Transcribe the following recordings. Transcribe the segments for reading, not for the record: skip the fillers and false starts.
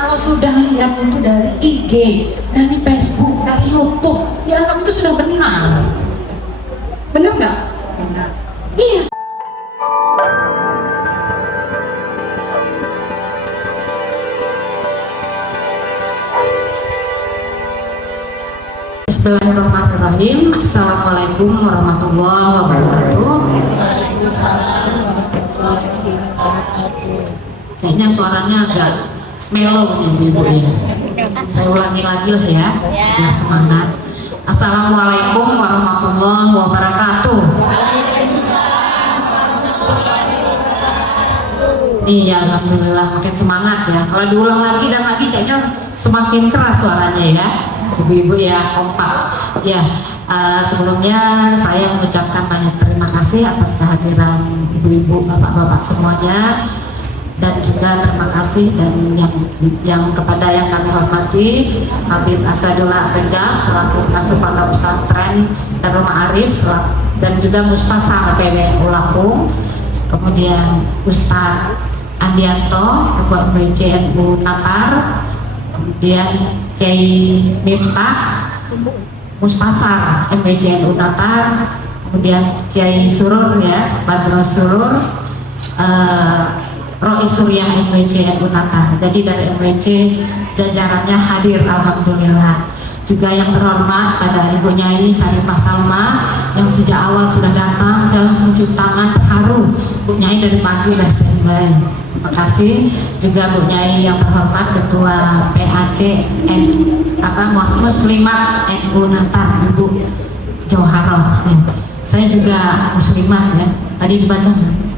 Kalau sudah lihat itu dari IG, dari Facebook, dari YouTube, dianggap itu sudah benar. Benar nggak? Benar. Iya. Bismillahirrahmanirrahim. Assalamualaikum warahmatullahi wabarakatuh. Kayaknya suaranya agak melo nih Ibu ya. Saya ulangi lagi lah ya, biar semangat. Assalamualaikum warahmatullahi wabarakatuh. Iya, alhamdulillah makin semangat ya. Kalau diulang lagi dan lagi kayaknya semakin keras suaranya ya. Ibu-ibu ya, kompak ya. Sebelumnya saya mengucapkan banyak terima kasih atas kehadiran ibu-ibu, bapak-bapak semuanya, dan juga terima kasih dan yang kepada yang kami hormati Habib Asadullah Asegaf selaku Kasih Pondok Pesantren Darul Ma'arif dan juga Mustasar PWNU Lampung, kemudian Ustadz Andianto Ketua MBCNU Natar, kemudian Kiai Miftah Mustasar MBCNU Natar, kemudian Kiai Surur ya, Badro Surur, Rois Suryah MBCNU Natar. Jadi dari MBC jajarannya hadir, alhamdulillah. Juga yang terhormat pada Ibu Nyai Syarifah Salma yang sejak awal sudah datang, saya langsung cium tangan terharu. Bu Nyai dari pagi udah standby. Terima kasih. Juga Bu Nyai yang terhormat Ketua PAC Muslimat NU Natar, Ibu Jauharoh. Saya juga muslimat ya. Tadi dibaca nggak?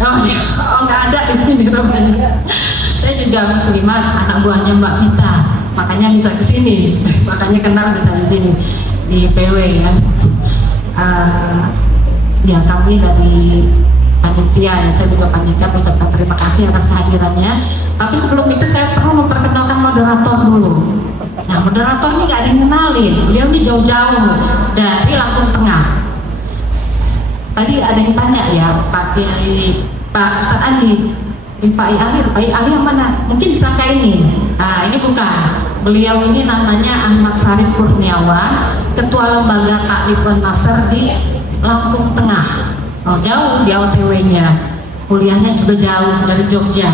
Oh nggak ada di sini namanya. Saya juga muslimat, anak buahnya Mbak Vita, makanya bisa ke sini, makanya kenal bisa di sini di PW ya. Ya kami dari panitia ya, saya juga panitia mengucapkan terima kasih atas kehadirannya. Tapi sebelum itu saya perlu memperkenalkan moderator dulu. Nah moderator ini nggak ada yang kenalin, beliau ini jauh-jauh dari Lampung Tengah. Tadi ada yang tanya ya Pak Ustadz Andi, Pak Ali yang mana? Mungkin disangka ini. Nah ini bukan. Beliau ini namanya Ahmad Sarif Kurniawan, Ketua Lembaga Taklim Wan Nasr di Lampung Tengah. Oh jauh dia OTW-nya, kuliahnya juga jauh dari Jogja.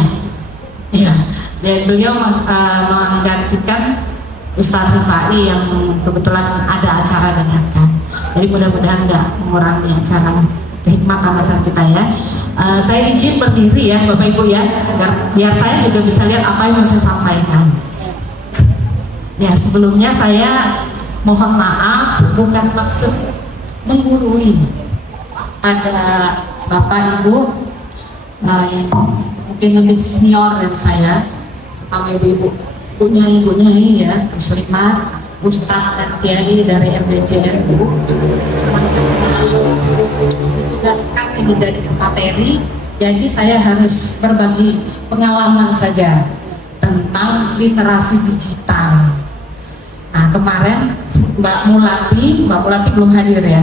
Ya, dan beliau menggantikan Ustadz Rifai yang kebetulan ada acara dadakan. Jadi mudah-mudahan nggak mengurangi acara kehikmatan dasar kita ya. Saya izin berdiri ya Bapak Ibu ya, biar saya juga bisa lihat apa yang mau saya sampaikan. Ya sebelumnya saya mohon maaf, bukan maksud menggurui pada Bapak Ibu yang mungkin lebih senior dari saya, terutama ibu-ibu, ibu nyai ya, muslimat, Ustadz dan Kiai dari MBCNU. Tugaskan ini dari materi, jadi saya harus berbagi pengalaman saja tentang literasi digital. Nah kemarin Mbak Mulati belum hadir ya,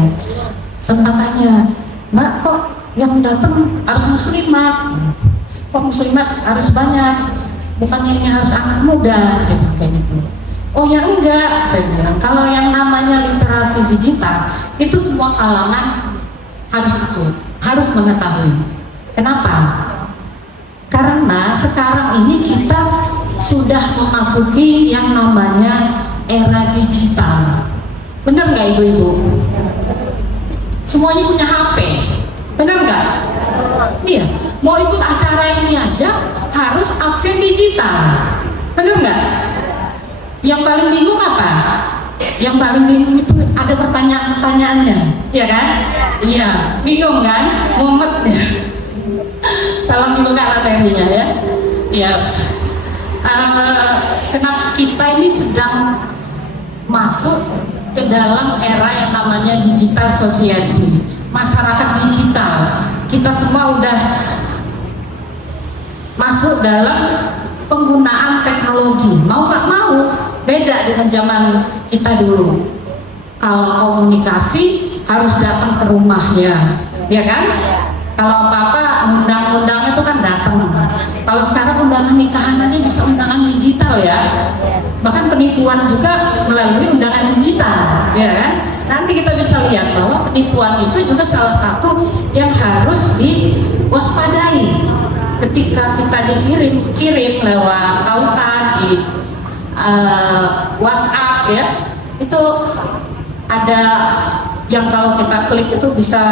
sempat tanya, Mbak kok yang datang harus muslimat, kok muslimat harus banyak, bukannya ini harus anak muda, dia kayak gitu. Oh ya enggak, saya bilang kalau yang namanya literasi digital itu semua kalangan harus ikut, harus mengetahui. Kenapa? Karena sekarang ini kita sudah memasuki yang namanya era digital. Benar nggak ibu-ibu? Semuanya punya HP, benar nggak? Iya, mau ikut acara ini aja harus absen digital, benar nggak? Yang paling bingung apa? Yang paling bingung itu ada pertanyaan-pertanyaannya, ya kan? Iya, bingung kan? Mumet ya. Kalau dibuka materinya ya. Ya. Kenapa kita ini sedang masuk ke dalam era yang namanya digital society, masyarakat digital. Kita semua udah masuk dalam penggunaan teknologi, mau nggak mau. Beda dengan zaman kita dulu. Kalau komunikasi harus datang ke rumahnya, ya kan? Kalau apa-apa undang-undang itu kan datang. Kalau sekarang undangan nikahan aja bisa undangan loh ya. Bahkan penipuan juga melalui undangan digital, ya kan? Nanti kita bisa lihat bahwa penipuan itu juga salah satu yang harus diwaspadai ketika kita kirim lewat tautan di WhatsApp ya, itu ada yang kalau kita klik itu bisa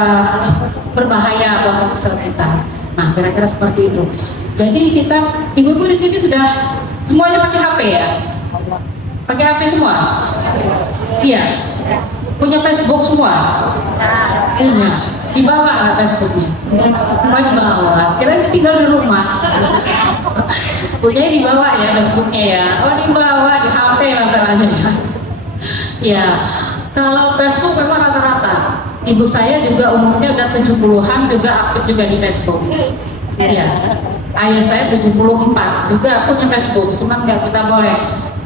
berbahaya buat ponsel kita. Nah, kira-kira seperti itu. Jadi kita, ibu-ibu di sini sudah semuanya pakai HP ya? Pakai HP semua? Iya. Punya Facebook semua? Punya. Dibawa nggak Facebooknya? Oh, dibawa. Kira tinggal di rumah. Punya dibawa ya Facebooknya ya? Oh, dibawa di HP masalahnya ya. Ya, kalau Facebook memang rata-rata. Ibu saya juga umurnya udah 70-an juga aktif juga di Facebook. Iya. Ayah saya 74 juga punya Facebook, cuma nggak kita boleh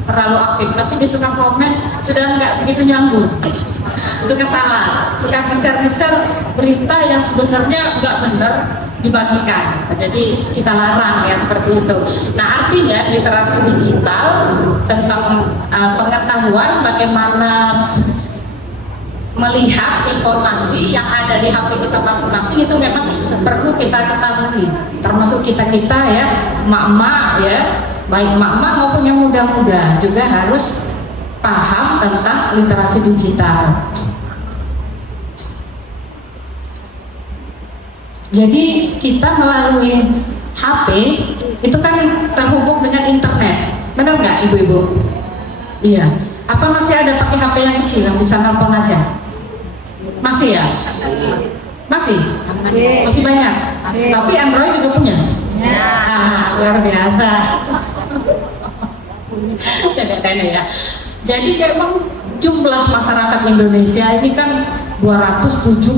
terlalu aktif. Tapi dia suka komen, sudah nggak begitu nyambung. Suka salah, suka share berita yang sebenarnya nggak benar dibagikan. Jadi kita larang ya seperti itu. Nah, artinya literasi digital tentang pengetahuan bagaimana melihat informasi yang ada di HP kita masing-masing itu memang perlu kita ketahui, termasuk kita ya, emak-emak ya, baik emak-emak maupun yang muda-muda juga harus paham tentang literasi digital. Jadi kita melalui HP itu kan terhubung dengan internet, benar nggak ibu-ibu? Iya. Apa masih ada pakai HP yang kecil yang bisa nelpon aja? Masih ya? Masih banyak. Tapi Android juga punya. Luar biasa. Ya. Jadi memang jumlah masyarakat Indonesia ini kan 276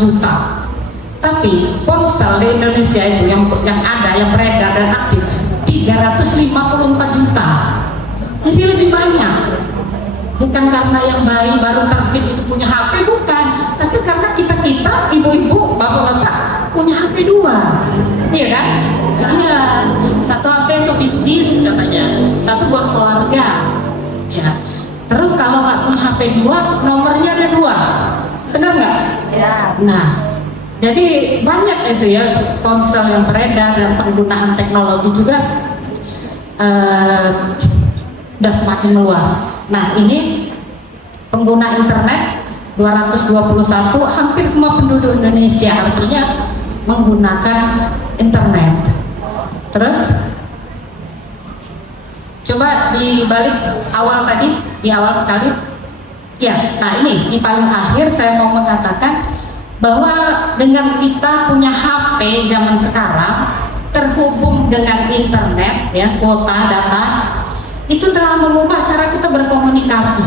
juta. Tapi ponsel di Indonesia itu yang ada, yang beredar dan aktif 354 juta. Jadi lebih banyak. Bukan karena yang baru terbit itu punya HP, bukan, tapi karena kita ibu-ibu, bapak-bapak punya HP 2, iya kan? Iya, satu HP untuk bisnis katanya, satu buat keluarga, ya. Terus kalau nggak punya HP 2, nomornya ada 2, benar nggak? Ya. Nah, jadi banyak itu ya ponsel yang beredar dan penggunaan teknologi juga udah semakin meluas. Nah, ini pengguna internet 221, hampir semua penduduk Indonesia artinya menggunakan internet. Terus coba dibalik awal tadi, di awal sekali ya. Nah, ini di paling akhir saya mau mengatakan bahwa dengan kita punya HP zaman sekarang terhubung dengan internet ya, kuota data itu telah mengubah cara kita berkomunikasi.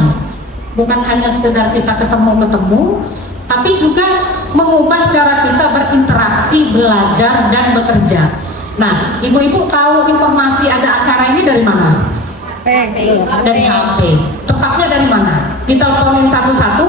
Bukan hanya sekedar kita ketemu, tapi juga mengubah cara kita berinteraksi, belajar, dan bekerja. Nah, ibu-ibu tahu informasi ada acara ini dari mana? Dari HP. Tepatnya dari mana? Diteleponin satu-satu?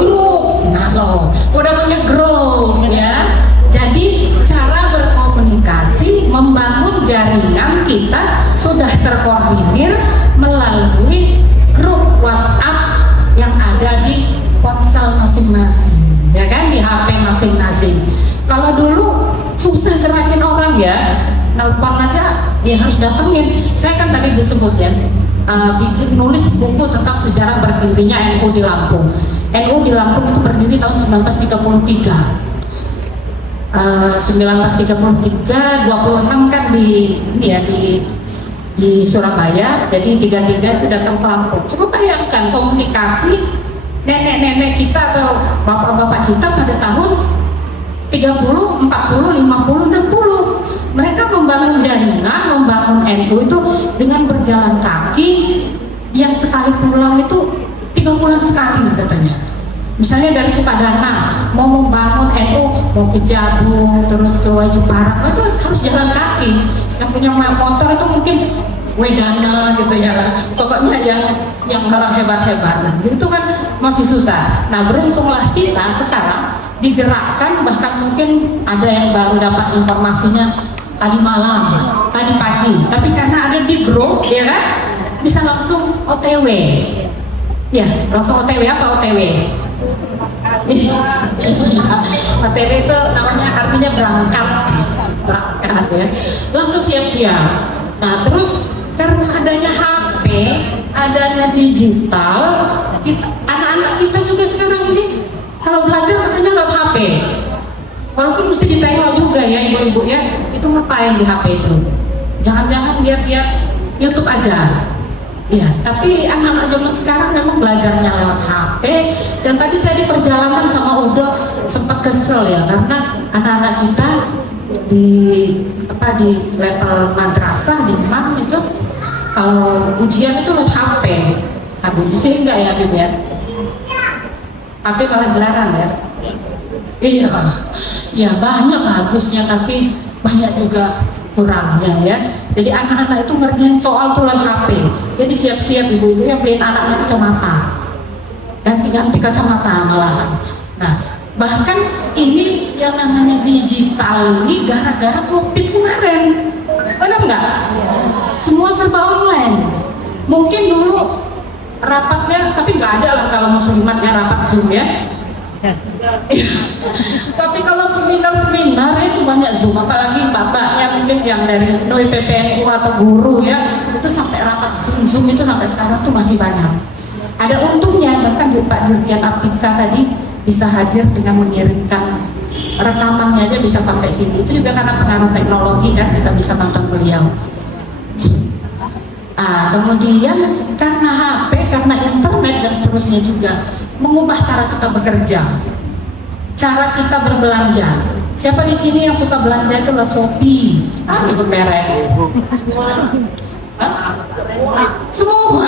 Grup. Nah loh, udah punya grup ya. Jadi cara berkomunikasi, membangun jaringan kita sudah terkoordinir melalui grup WhatsApp yang ada di ponsel masing-masing, ya kan, di HP masing-masing. Kalau dulu susah gerakin orang ya, nelpon aja dia harus datengin. Saya kan tadi disebut ya, bikin nulis buku tentang sejarah berdirinya NU di Lampung. NU di Lampung itu berdiri tahun 1933. 1933, 26 kan di Surabaya, jadi 33 itu datang ke Lampung. Coba bayangkan komunikasi nenek-nenek kita atau bapak-bapak kita pada tahun 30, 40, 50, 60. Mereka membangun jaringan, membangun NU itu dengan berjalan kaki yang sekali pulang itu 3 bulan sekali katanya. Misalnya dari Sukadana mau membangun NU, mau ke Jabung, terus ke Wajib Barat, itu harus jalan kaki. Yang punya motor itu mungkin Wedana gitu ya, pokoknya yang orang hebat-hebat. Itu kan masih susah. Nah, beruntunglah kita sekarang digerakkan, bahkan mungkin ada yang baru dapat informasinya tadi malam, tadi pagi, tapi karena ada di grup, ya kan, bisa langsung OTW. Ya, langsung OTW. Apa OTW? OTW itu namanya artinya berangkat ya. Langsung siap-siap. Nah, terus karena adanya HP, adanya digital, anak-anak kita juga sekarang ini kalau belajar katanya lewat HP. Walaupun mesti ditengok juga ya ibu-ibu ya, itu ngapain di HP itu? Jangan-jangan lihat-lihat YouTube aja. Ya, tapi anak-anak zaman sekarang memang belajarnya lewat HP. Dan tadi saya di perjalanan sama Udo sempat kesel ya, karena anak-anak kita di level madrasah di MAN itu kalau ujian itu lewat HP. Habib di sini enggak ya Habib ya? HP malah dilarang ya. Iya, ya banyak bagusnya tapi banyak juga kurangnya ya. Jadi anak-anak itu ngerjain soal tuh lewat HP. Jadi siap-siap ibu-ibu yang beliin anaknya kacamata, ganti-ganti kacamata malahan. Nah, bahkan ini yang namanya digital ini gara-gara COVID kemarin, benar nggak? Semua serba online. Mungkin dulu rapatnya, tapi nggak ada lah kalau muslimatnya rapat Zoom ya. Tapi kalau seminar itu banyak Zoom, apalagi bapaknya mungkin yang dari Doi PPNU atau guru ya, itu sampai rapat Zoom itu sampai sekarang tuh masih banyak. Ada untungnya, bahkan Pak Dirjen Aptika tadi bisa hadir dengan mengirimkan rekamannya aja bisa sampai sini. Itu juga karena pengaruh teknologi kan, kita bisa nonton beliau. Kemudian karena HP, karena internet dan seterusnya juga mengubah cara kita bekerja, cara kita berbelanja. Siapa di sini yang suka belanja itu lah Shopee, ikut merek. Semua.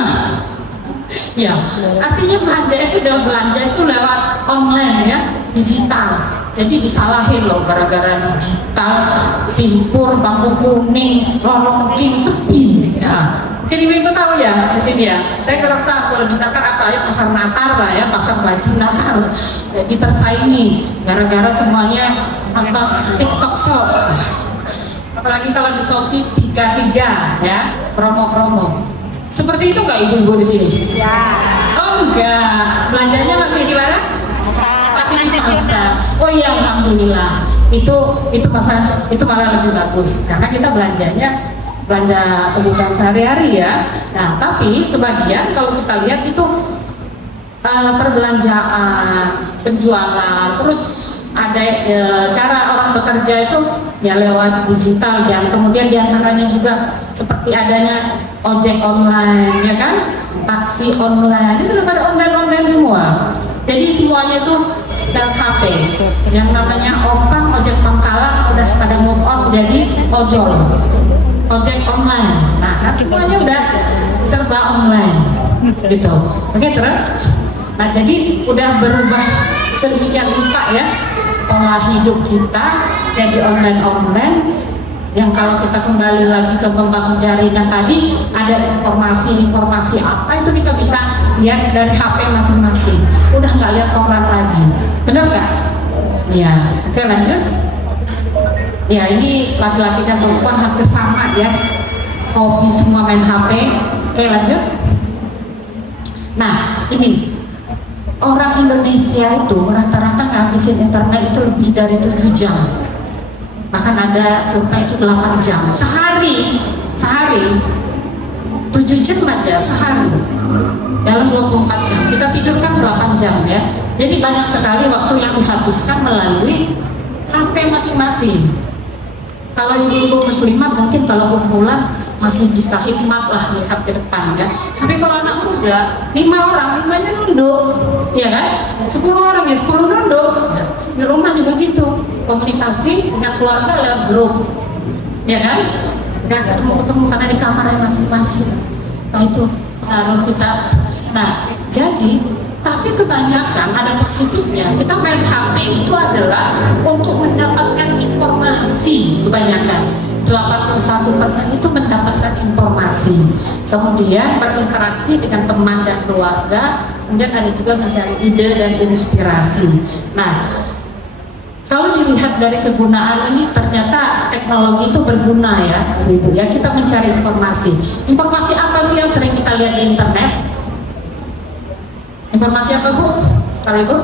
Ya, artinya belanja itu lewat online ya, digital. Jadi disalahin loh gara-gara digital, simpur, bambu kuning, lorong sepi. Ya. Mungkin ibu tahu ya di sini ya. Saya kurang tahu kalau Natal apa ya, pasar Natal lah ya, pasar baju Natal. Jadi tersaingi gara-gara semuanya nonton TikTok Shop. Apalagi kalau di Shopee 3 ya, promo-promo. Seperti itu nggak ibu-ibu di sini? Ya. Oh enggak, belanjanya masih gimana? Masih di pasar. Oh iya, alhamdulillah. Itu pasar itu malah lebih bagus karena kita belanja kebutuhan sehari-hari ya. Nah, tapi sebagian kalau kita lihat itu perbelanjaan, penjualan, terus ada cara orang bekerja itu ya lewat digital, dan kemudian diantaranya juga seperti adanya ojek online ya kan, taksi online, itu udah pada online semua. Jadi semuanya tuh lewat HP. Yang namanya opang, ojek pangkalan udah pada move on jadi ojol, ojek online. Nah, semuanya udah serba online gitu. Oke, terus nah jadi udah berubah sedemikian rupa ya pola hidup kita jadi online yang kalau kita kembali lagi ke membangun jaringan tadi, ada informasi apa itu kita bisa lihat dari HP masing-masing, udah nggak lihat koran lagi, benar nggak? Ya, oke lanjut. Ya, ini laki-laki dan perempuan hampir sama ya, hobi semua main HP. Oke lanjut. Nah, ini orang Indonesia itu rata-rata ngabisin internet itu lebih dari 7 jam, bahkan ada survei itu 8 jam sehari 7 jam aja sehari dalam 24 jam. Kita tidur kan 8 jam ya, jadi banyak sekali waktu yang dihabiskan melalui HP masing-masing. Kalau ibu-ibu muslimah mungkin kalau kumpulan masih bisa hikmat lah lihat ke depan ya. Tapi kalau anak muda 5 orang, 5-nya nunduk, ya kan? 10 orang ya 10 nunduk. Ya. Di rumah juga gitu, komunikasi dengan keluarga lewat grup, ya kan? Nggak ketemu karena di kamarnya masing-masing. Nah itu pengaruh kita. Nah jadi tapi kebanyakan ada positifnya. Kita main HP itu adalah untuk mendapatkan informasi. Kebanyakan 81% itu mendapatkan informasi, kemudian berinteraksi dengan teman dan keluarga, kemudian ada juga mencari ide dan inspirasi. Nah, Kalau dilihat dari kegunaan ini, ternyata teknologi itu berguna ya, Ibu ya. Kita mencari informasi. Informasi apa sih yang sering kita lihat di internet? Informasi apa, Bu? Kalau Ibu?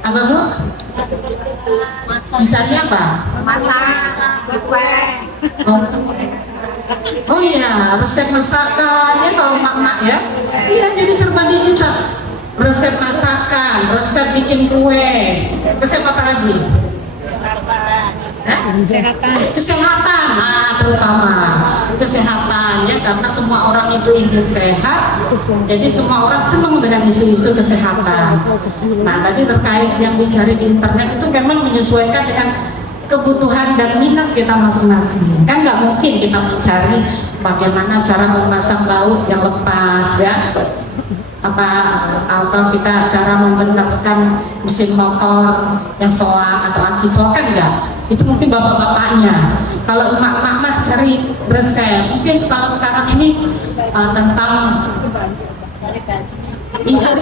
Apa, Bu? Misalnya apa? Masak, kue. Oh iya, resep masakannya kalau mak ya. Iya, jadi serba digital. Resep masakan, resep bikin kue, resep apa lagi? Kesehatan, terutama kesehatannya, karena semua orang itu ingin sehat, jadi semua orang senang dengan isu-isu kesehatan. Nah, tadi terkait yang dicari di internet itu memang menyesuaikan dengan kebutuhan dan minat kita masing-masing. Kan nggak mungkin kita mencari bagaimana cara memasang baut yang lepas ya, atau kita cara membenarkan mesin motor yang soak atau aki soak, kan enggak. Itu mungkin bapak-bapaknya. Kalau emak-emak mas cari resep, mungkin kalau sekarang ini tentang tari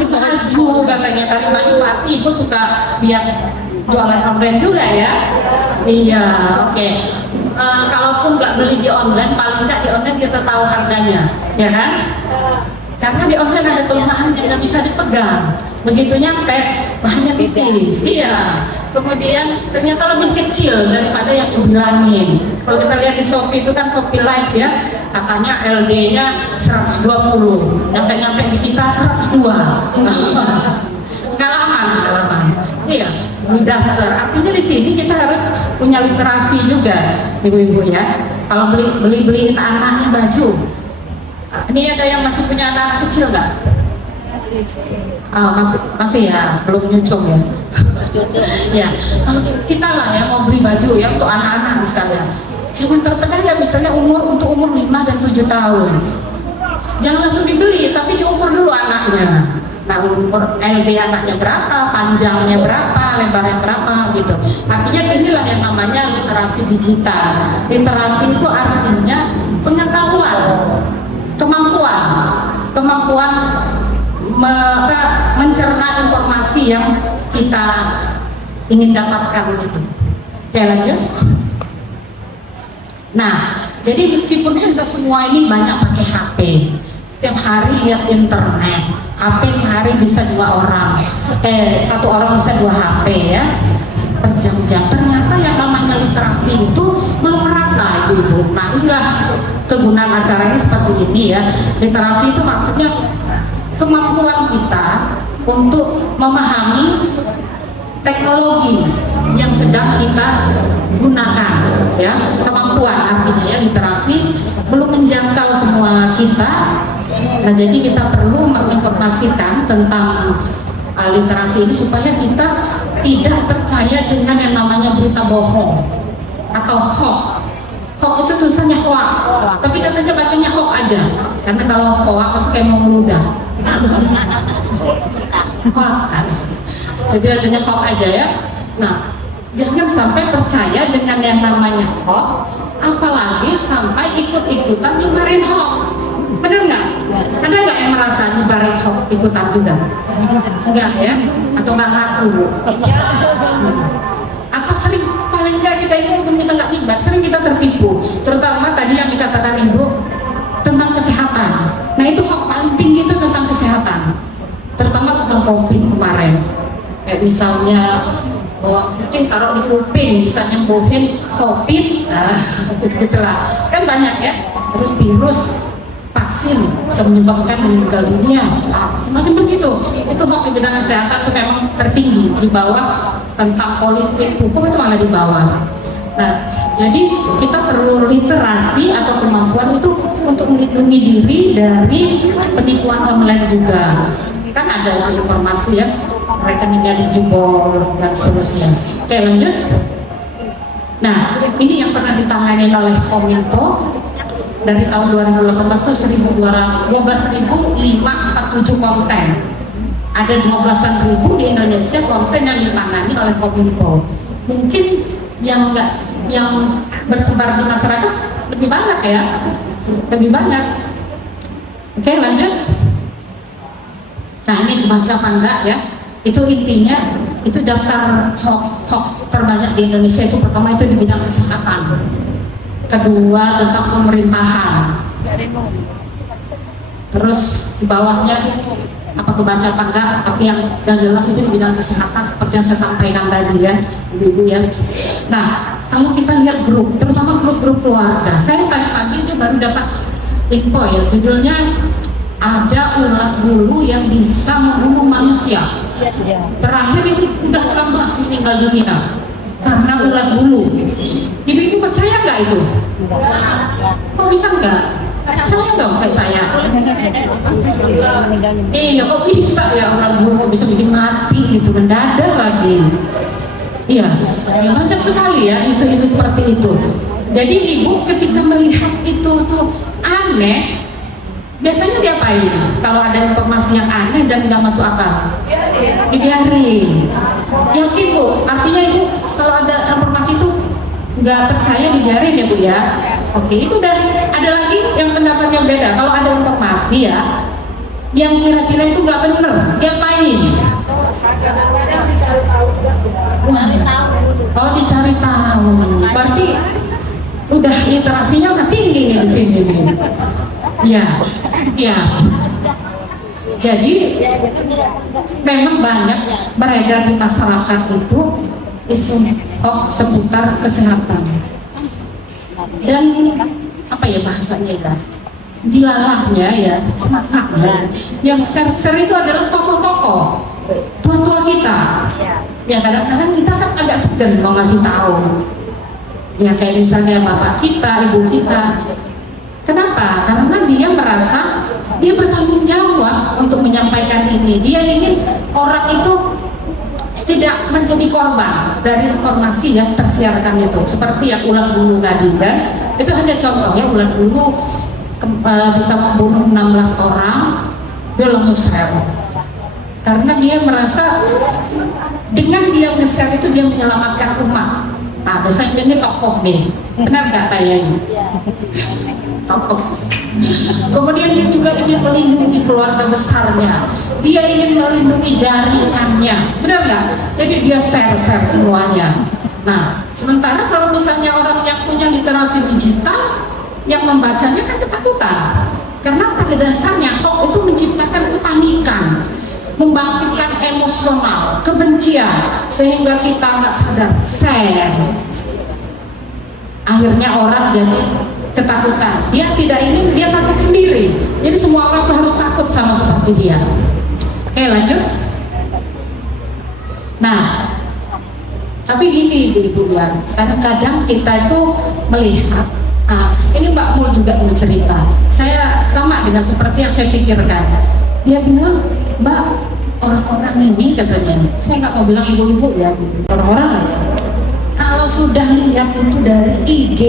baju, katanya tari baju Pak Ibu suka biar jualan online juga ya. Iya, oke. Kalaupun nggak beli di online, paling nggak di online kita tahu harganya, ya kan? Karena di online ada kelemahan yang nggak bisa dipegang. Begitu nyampe, bahannya tipis. Iya. Kemudian ternyata lebih kecil daripada yang dibilangin. Kalau kita lihat di Shopee itu kan Shopee Live ya, katanya LD-nya 120, nyampe di kita 102. Pengalaman. Iya, daster. Artinya di sini kita harus punya literasi juga, ibu-ibu ya. Kalau beliin anaknya baju. Ini ada yang masih punya anak kecil nggak? Masih ya, belum nyucung ya. Ya, kalau kita lah ya mau beli baju ya untuk anak-anak misalnya, jangan terpedaya misalnya untuk umur 5 dan 7 tahun. Jangan langsung dibeli, tapi diukur dulu anaknya. Nah, umur LD anaknya berapa, panjangnya berapa, lebarnya berapa gitu. Artinya inilah yang namanya literasi digital. Literasi itu artinya pengetahuan, kemampuan mencerna informasi yang kita ingin dapatkan gitu. Oke, lanjut. Nah, jadi meskipun kita semua ini banyak pakai HP, setiap hari lihat internet, HP sehari bisa 2 orang, satu orang bisa 2 HP ya, berjam-jam. Ternyata yang namanya literasi itu belum merata, ibu-ibu. Nah, inilah kegunaan acara ini seperti ini ya. Literasi itu maksudnya kemampuan kita untuk memahami teknologi yang sedang kita gunakan ya. Kemampuan artinya ya, literasi belum menjangkau semua kita. Nah, jadi kita perlu menginformasikan tentang literasi ini supaya kita tidak percaya dengan yang namanya berita bohong atau hoax. Hoax itu tulisannya hoax, tapi katanya bacanya hoax aja, karena kalau hoax itu kayak mau meludah. Jadi bacanya hoax aja ya. Nah, jangan sampai percaya dengan yang namanya hoax, apalagi sampai ikut-ikutan nyebarin hoax. Benar nggak? Ada nggak yang merasa nyebarin hoax ikutan juga? Enggak ya? Atau nggak ngaku, Bu? Apa sering, paling nggak kita ini walaupun kita nggak nyebar, sering kita tertipu. Terutama tadi yang dikatakan Ibu tentang kesehatan. Nah, itu hoax paling tinggi itu tentang kesehatan. Terutama tentang COVID kemarin. Kayak misalnya bahwa putih taruh di kuping bisa nyembuhin COVID, gitulah. Kan banyak ya. Terus virus vaksin bisa menyebabkan meninggal dunia, semacam begitu. Itu hoax di bidang kesehatan itu memang tertinggi, di bawah tentang politik, hukum itu malah di bawah. Nah, jadi kita perlu literasi atau kemampuan itu untuk melindungi diri dari penipuan online juga. Kan ada informasi ya, rekeningnya dijebol dan seterusnya. Oke, lanjut. Nah, ini yang pernah ditangani oleh Kominfo dari tahun 2018 itu 12.547 konten. Ada 12.000 di Indonesia konten yang ditangani oleh Kominfo. Mungkin yang bersebar di masyarakat lebih banyak ya, lebih banyak. Oke, lanjut. Nah ini baca apa enggak ya? Itu intinya, itu daftar hoax terbanyak di Indonesia itu pertama itu di bidang kesehatan, kedua tentang pemerintahan, terus di bawahnya apa kebaca apa enggak, tapi yang jelas itu di bidang kesehatan seperti yang saya sampaikan tadi ya ibu-ibu ya. Nah kalau kita lihat grup, terutama grup-grup keluarga, saya tadi pagi aja baru dapat info ya, judulnya ada ulat bulu yang bisa membunuh manusia. Terakhir itu udah 16 meninggal dunia karena ulat bulu. Ibu-ibu percaya nggak itu? Kok bisa nggak? Percaya dong kayak saya. Iya, kok bisa ya ulat bulu bisa bikin mati gitu, mendadak lagi. Iya, ya banyak sekali ya isu-isu seperti itu. Jadi ibu ketika melihat itu tuh aneh, biasanya diapain? Kalau ada informasi yang aneh dan nggak masuk akal, dibiarin. Yakin bu? Artinya ibu kalau ada informasi itu nggak percaya dibiarin ya bu ya? Oke, itu udah ada lagi yang pendapatnya beda. Kalau ada informasi ya, yang kira-kira itu nggak bener, diapain? Wah, oh dicari tahu. Berarti udah literasinya udah tinggi nih di sini nih. Ya, ya. Jadi memang banyak beredar di masyarakat itu isu hoax seputar kesehatan. Dan apa ya bahasanya ya? Dilalahnya ya, celakanya. Yang share itu adalah tokoh-tokoh tua-tua kita. Ya kadang-kadang kita kan agak segan mau ngasih tahu. Ya kayak misalnya bapak kita, ibu kita. Kenapa? Karena dia merasa dia bertanggung jawab untuk menyampaikan ini. Dia ingin orang itu tidak menjadi korban dari informasi yang tersiarkan itu. Seperti yang ulat bulu tadi kan, itu hanya contoh ya, ulat bulu bisa membunuh 16 orang, dia langsung share. Karena dia merasa dengan dia nge-share itu dia menyelamatkan umat. Nah, biasanya ini tokoh nih, benar nggak kayaknya? Tokoh. Kemudian dia juga ingin melindungi keluarga besarnya, dia ingin melindungi jaringannya, benar nggak? Jadi dia share semuanya. Nah, sementara kalau misalnya orang yang punya literasi digital, yang membacanya kan ketakutan, karena pada dasarnya hoax itu menciptakan kepanikan, membangkitkan emosional, kebencian, sehingga kita nggak sadar share. Akhirnya orang jadi ketakutan. Dia tidak ingin, dia takut sendiri. Jadi semua orang tuh harus takut sama seperti dia. Oke, lanjut. Nah, tapi gini ibu ya, kadang-kadang kita itu melihat, ini Mbak Mul juga mau cerita. Saya sama dengan seperti yang saya pikirkan. Dia bilang, Mbak, orang-orang ini katanya, saya nggak mau bilang ibu-ibu ya, orang-orang kalau sudah lihat itu dari IG,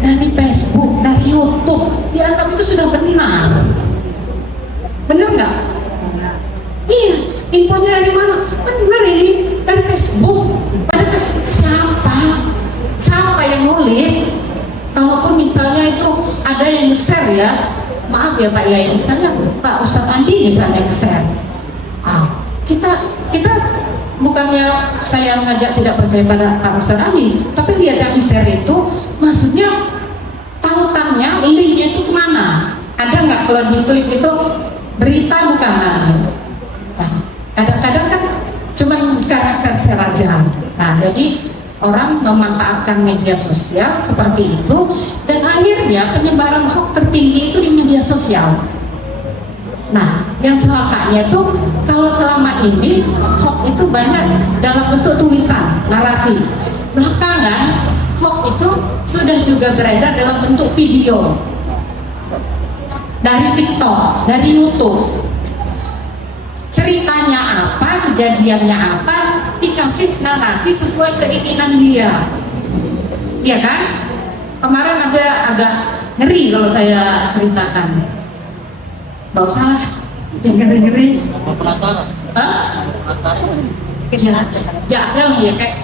dari Facebook, dari YouTube, dianggap itu sudah benar. Benar nggak? Iya, infonya dari mana? Benar ini dari Facebook. Pada Facebook siapa? Siapa yang nulis? Kalaupun misalnya itu ada yang share ya, maaf ya Pak ya, misalnya Pak Ustadz Andi misalnya share. Kita bukannya saya mengajak tidak percaya pada Pak Ustadz Andi, tapi lihat yang di-share itu maksudnya tautannya, linknya itu kemana? Ada nggak kalau diklik itu berita bukan? Nah, kadang-kadang kan cuma karena share aja. Nah, jadi orang memanfaatkan media sosial seperti itu, dan akhirnya penyebaran hoax tertinggi itu di media sosial. Nah, yang celakanya itu kalau selama ini hoax itu banyak dalam bentuk tulisan, narasi. Belakangan hoax itu sudah juga beredar dalam bentuk video dari TikTok, dari YouTube. Ceritanya apa, kejadiannya apa, dikasih narasi sesuai keinginan dia. Iya kan? Kemarin ada agak ngeri kalau saya ceritakan. Gak usah yang ngeri-ngeri. Hah? Ya ada lah ya, kayak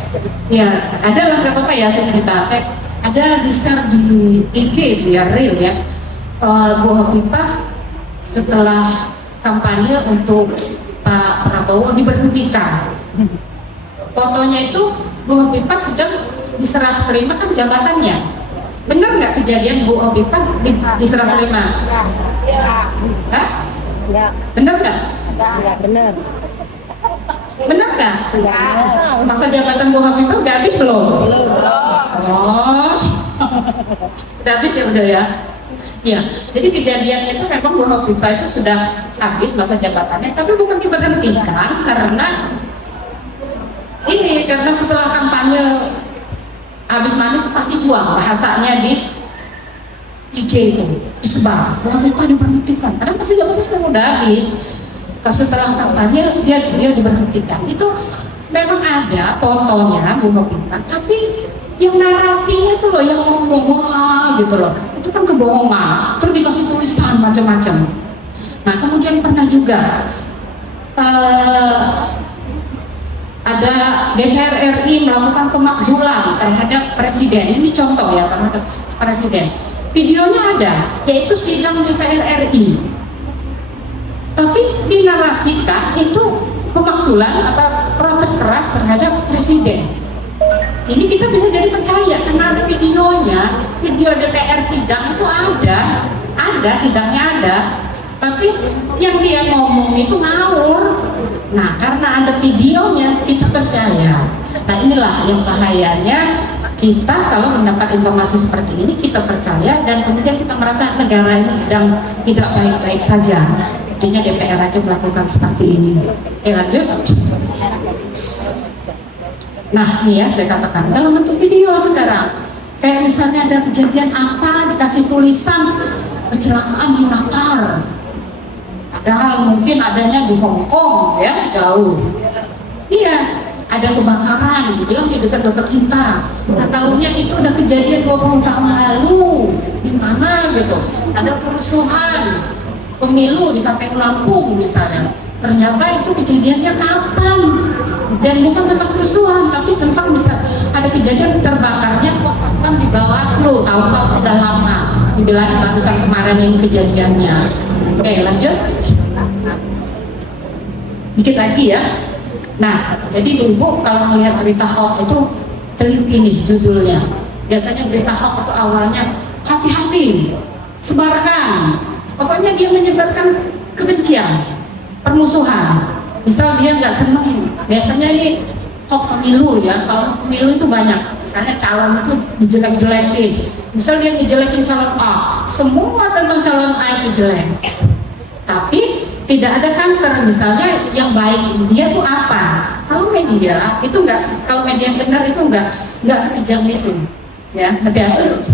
ya ada lah, gak apa-apa ya saya cerita. Kayak ada di-share di IG itu ya, real ya, Bu Hafifah setelah kampanye untuk Pak Prabowo diberhentikan. Fotonya itu Bu Hopipa sedang diserah terimakan jabatannya. Benar nggak kejadian Bu Hopipa diserah terima? Hah? Enggak. Benar nggak? Enggak benar. Benar nggak? Enggak. Masa jabatan Bu Hopipa udah habis belum? Belum. Oh, udah habis ya udah ya. Ya, jadi kejadiannya itu memang Bu Hopipa itu sudah habis masa jabatannya, tapi bukan diberhentikan karena karena setelah kampanye habis manis sepah dibuang, bahasanya di IG itu disebar. Bu Hopipa diberhentikan, karena masa jabatannya udah habis. Setelah kampanye dia diberhentikan. Itu memang ada fotonya Bu Hopipa, tapi yang narasinya tuh loh yang ngomong wah gitu loh, itu kan kebohongan, terus dikasih tulisan macam-macam. Nah kemudian pernah juga ada DPR RI melakukan pemakzulan terhadap presiden. Ini contoh ya terhadap presiden. Videonya ada, yaitu sidang DPR RI. Tapi dinarasikan itu pemakzulan atau protes keras terhadap presiden. Ini kita bisa jadi percaya karena ada videonya, video DPR sidang itu ada sidangnya ada, tapi yang dia ngomong itu ngawur. Nah karena ada videonya kita percaya. Nah inilah yang bahayanya kita kalau mendapat informasi seperti ini kita percaya dan kemudian kita merasa negara ini sedang tidak baik-baik saja. Artinya DPR aja melakukan seperti ini. Lanjut. Nah nih ya saya katakan dalam bentuk video sekarang, kayak misalnya ada kejadian apa dikasih tulisan kecelakaan di Qatar, padahal mungkin adanya di Hong Kong ya jauh. Iya ada kebakaran, bilang di dekat-dekat kita. Tahunya itu udah kejadian 20 tahun lalu, di mana gitu? Ada kerusuhan pemilu di KPU Lampung misalnya. Ternyata itu kejadiannya kapan? Dan bukan tentang kerusuhan, tapi tentang bisa ada kejadian terbakarnya pos satpam di Bawaslu, tahu-tahu udah lama, dibilangin barusan kemarin ini kejadiannya. Oke lanjut, dikit lagi ya. Nah, jadi Ibu kalau melihat berita hoax itu teliti nih judulnya. Biasanya berita hoax itu awalnya hati-hati, sebarkan. Pokoknya dia menyebarkan kebencian, permusuhan. Misal dia nggak seneng, biasanya ini hoax pemilu ya. Kalau pemilu itu banyak, misalnya calon itu dijelek-jelekin. Misal dia ngejelekin calon A, semua tentang calon A itu jelek. Tapi tidak ada counter, misalnya yang baik dia tuh apa? Kalau media itu kalau media yang benar itu nggak sekejam itu, ya hati-hati.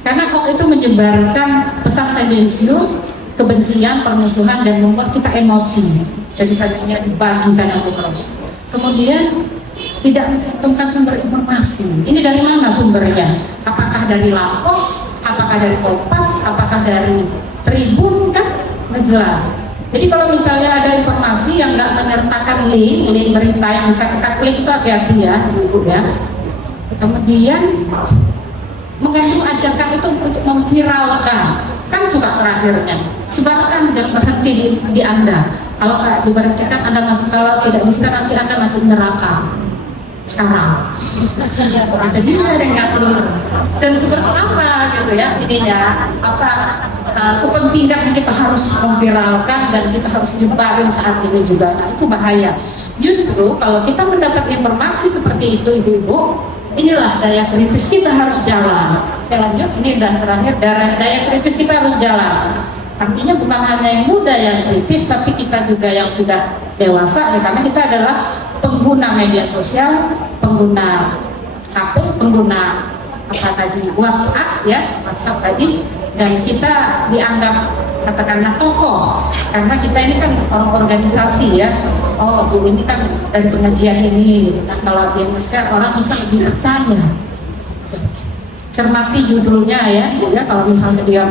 Karena hoax itu menyebarkan pesan tendensius, kebencian, permusuhan dan membuat kita emosi. Jadi tadinya dibagikan itu terus. Kemudian tidak mencantumkan sumber informasi. Ini dari mana sumbernya? Apakah dari Lampos? Apakah dari Kompas? Apakah dari Tribun? Kan nggak jelas. Jadi kalau misalnya ada informasi yang nggak menyertakan link berita yang bisa kita klik itu hati-hati ya, Ibu ya. Kemudian mengandung ajakan itu untuk memviralkan, kan suka terakhirnya sebarkan, jangan berhenti di Anda. Kalau diberhentikan Anda masuk, kalau tidak bisa nanti Anda masuk neraka sekarang. Bisa juga ada yang ngatur dan seperti apa gitu ya ininya apa kepentingan kita harus memviralkan dan kita harus nyebarin saat ini juga. Nah itu bahaya. Justru kalau kita mendapat informasi seperti itu ibu-ibu, inilah daya kritis kita harus jalan. Oke lanjut, ini dan terakhir daya kritis kita harus jalan. Artinya bukan hanya yang muda yang kritis, tapi kita juga yang sudah dewasa ya, karena kita adalah pengguna media sosial, pengguna HP, pengguna apa tadi WhatsApp ya, WhatsApp tadi, dan kita dianggap katakanlah tokoh karena kita ini kan orang organisasi ya. Oh Bu ini kan dari pengajian ini gitu kan, kalau dia nge-share orang bisa lebih percaya. Cermati judulnya ya Bu ya, kalau misalnya dia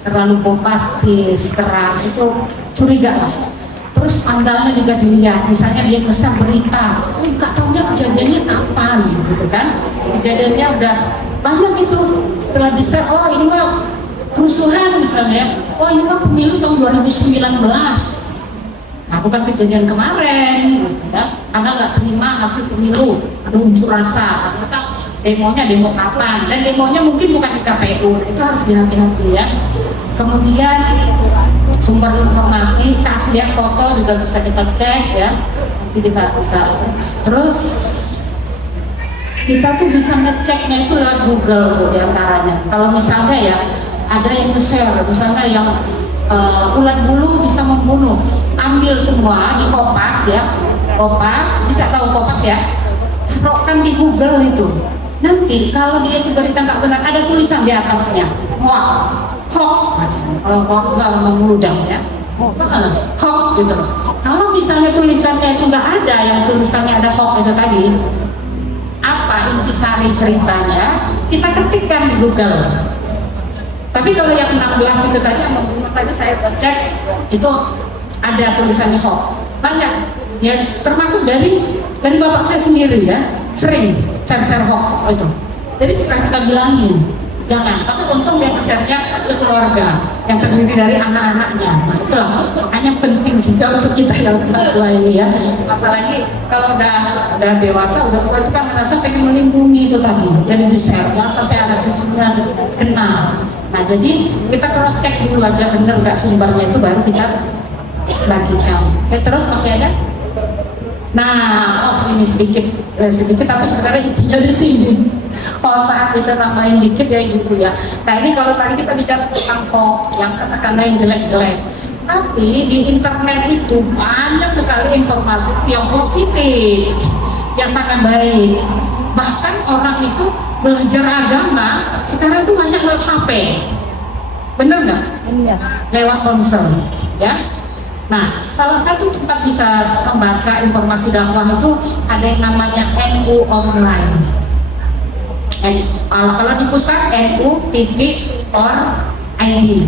terlalu bombastis, keras itu curiga lah. Terus tanggalnya juga dilihat, misalnya dia nge-share berita, nggak tahunya kejadiannya kapan gitu kan, kejadiannya udah banyak itu setelah di-share, oh ini mah kerusuhan misalnya, oh ini mah pemilu tahun 2019. Nah, bukan kejadian kemarin, gitu ya. Anda nggak terima hasil pemilu, ada unjuk rasa, ternyata demonya demo kapan, dan demonya mungkin bukan di KPU, itu harus dihati-hati ya. Kemudian sumber informasi, keaslian foto juga bisa kita cek ya, nanti kita bisa. Terus kita tuh bisa ngeceknya itu lewat Google Bu, diantaranya. Kalau misalnya ya ada yang nge-share, misalnya yang ulat bulu bisa membunuh, ambil semua di Kompas ya, Kompas, bisa tahu Kompas ya, taruhkan di Google itu. Nanti kalau dia itu berita nggak benar, ada tulisan di atasnya, wah, hoax, macam kalau hoax nggak memudah ya, hoax gitu. Kalau misalnya tulisannya itu nggak ada, yang tulisannya ada hoax itu tadi, apa intisari ceritanya, kita ketikkan di Google. Tapi kalau yang 16 itu tadi, yang membunuh tadi saya cek, itu ada tulisannya hoax, banyak ya, termasuk dari bapak saya sendiri ya, sering share hoax itu. Jadi supaya kita bilangin jangan, tapi untung dia share-nya ke keluarga yang terdiri dari anak-anaknya. Nah, itulah makanya penting juga untuk kita yang tua ini ya, apalagi kalau udah dewasa, udah tua itu kan merasa pengen melindungi itu tadi, jadi di share jangan sampai anak cucunya kena. Nah, jadi kita cross check dulu aja bener nggak sumbernya, itu baru kita bagikan. Terus masih ada? Nah, ini sedikit tapi sebenarnya intinya di sini. Oh maaf, bisa tambahin dikit ya Ibu ya. Nah, ini kalau tadi kita bicara tentang hoax, yang katakanlah yang jelek-jelek. Tapi di internet itu banyak sekali informasi yang positif, yang sangat baik. Bahkan orang itu belajar agama sekarang itu banyak lewat HP, bener nggak? Iya. Lewat ponsel, ya. Nah, salah satu tempat bisa membaca informasi dakwah itu ada yang namanya NU Online. Kalau di pusat NU.org.id,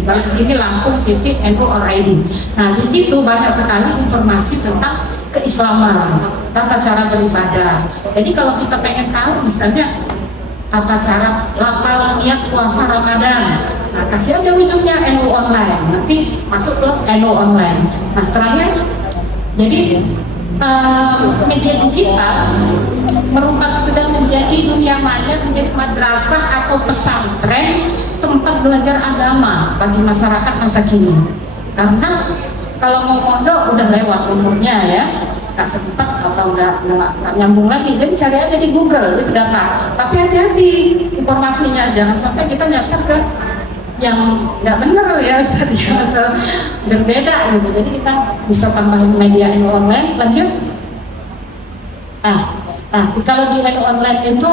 kalau di sini Lampung.NU.org.id. Nah, di situ banyak sekali informasi tentang keislaman, tata cara beribadah. Jadi kalau kita pengen tahu misalnya tata cara lapal niat puasa Ramadan, nah kasih aja ujungnya NU Online, nanti masuk ke NU Online. Nah, terakhir, jadi media digital sudah menjadi dunia maya, menjadi madrasah atau pesantren, tempat belajar agama bagi masyarakat masa kini. Karena kalau mau mondok udah lewat umurnya ya, nggak sempat atau nggak nyambung lagi, jadi cari aja di Google itu dapat. Tapi hati-hati informasinya, jangan sampai kita nyasar ke yang nggak bener ya Ustaz ya, atau berbeda gitu. Jadi kita bisa tambahin media NU Online. Lanjut. Nah, kalau di NU Online itu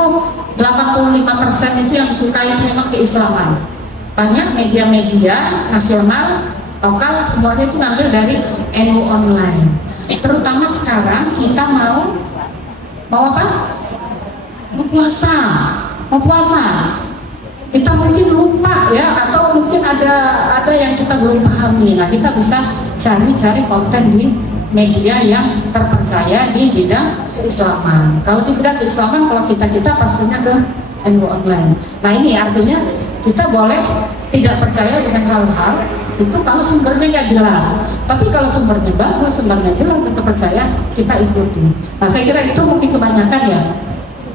85% itu yang suka itu memang keislaman. Banyak media-media nasional, lokal, semuanya itu ngambil dari NU Online. Terutama sekarang kita mau apa? Mau puasa. Kita mungkin lupa ya, atau mungkin ada yang kita belum pahami. Nah, kita bisa cari konten di media yang terpercaya di bidang keislaman. Kalau di bidang keislaman, kalau kita pastinya ke NU Online. Nah, ini artinya kita boleh tidak percaya dengan hal-hal itu kalau sumbernya nggak jelas. Tapi kalau sumbernya bagus, sumbernya jelas, kita percaya, kita ikuti. Nah, saya kira itu mungkin kebanyakan ya.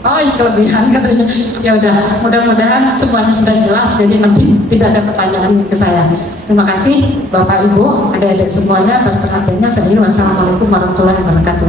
Oh, itu kelebihan katanya. Ya udah, mudah-mudahan semuanya sudah jelas, jadi nanti tidak ada pertanyaan ke saya. Terima kasih Bapak Ibu, adik-adik semuanya atas perhatiannya. Wassalamualaikum warahmatullahi wabarakatuh.